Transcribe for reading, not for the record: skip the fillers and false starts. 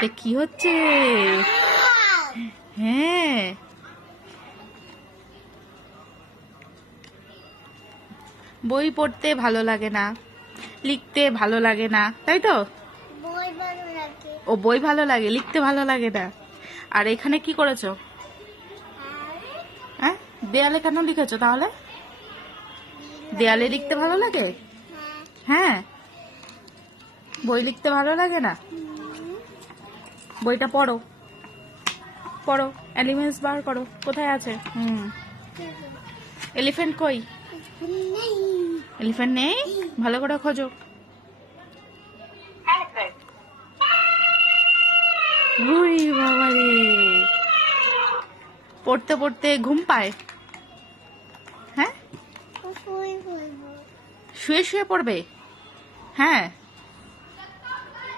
এটা কি হচ্ছে? হ্যাঁ, বই পড়তে ভালো লাগে না, লিখতে ভালো লাগে না, তাই তো? বই ভালো লাগে। ও বই ভালো লাগে, লিখতে ভালো লাগে না। আর এখানে কি করেছো? হ্যাঁ, দেয়ালে কেন লিখেছো তাহলে? দেয়ালে লিখতে ভালো লাগে? হ্যাঁ, বই লিখতে ভালো লাগে না। বইটা পড়ো, পড়ো, এলিমেন্টস বার করো। কোথায় আছে? এলিফ্যান্ট কই? এলিফ্যান্ট নেই, ভালো করে খোঁজো। উই বাবা রে, পড়তে পড়তে ঘুম পায়। হ্যাঁ, শুয়ে শুয়ে পড়বে। হ্যাঁ,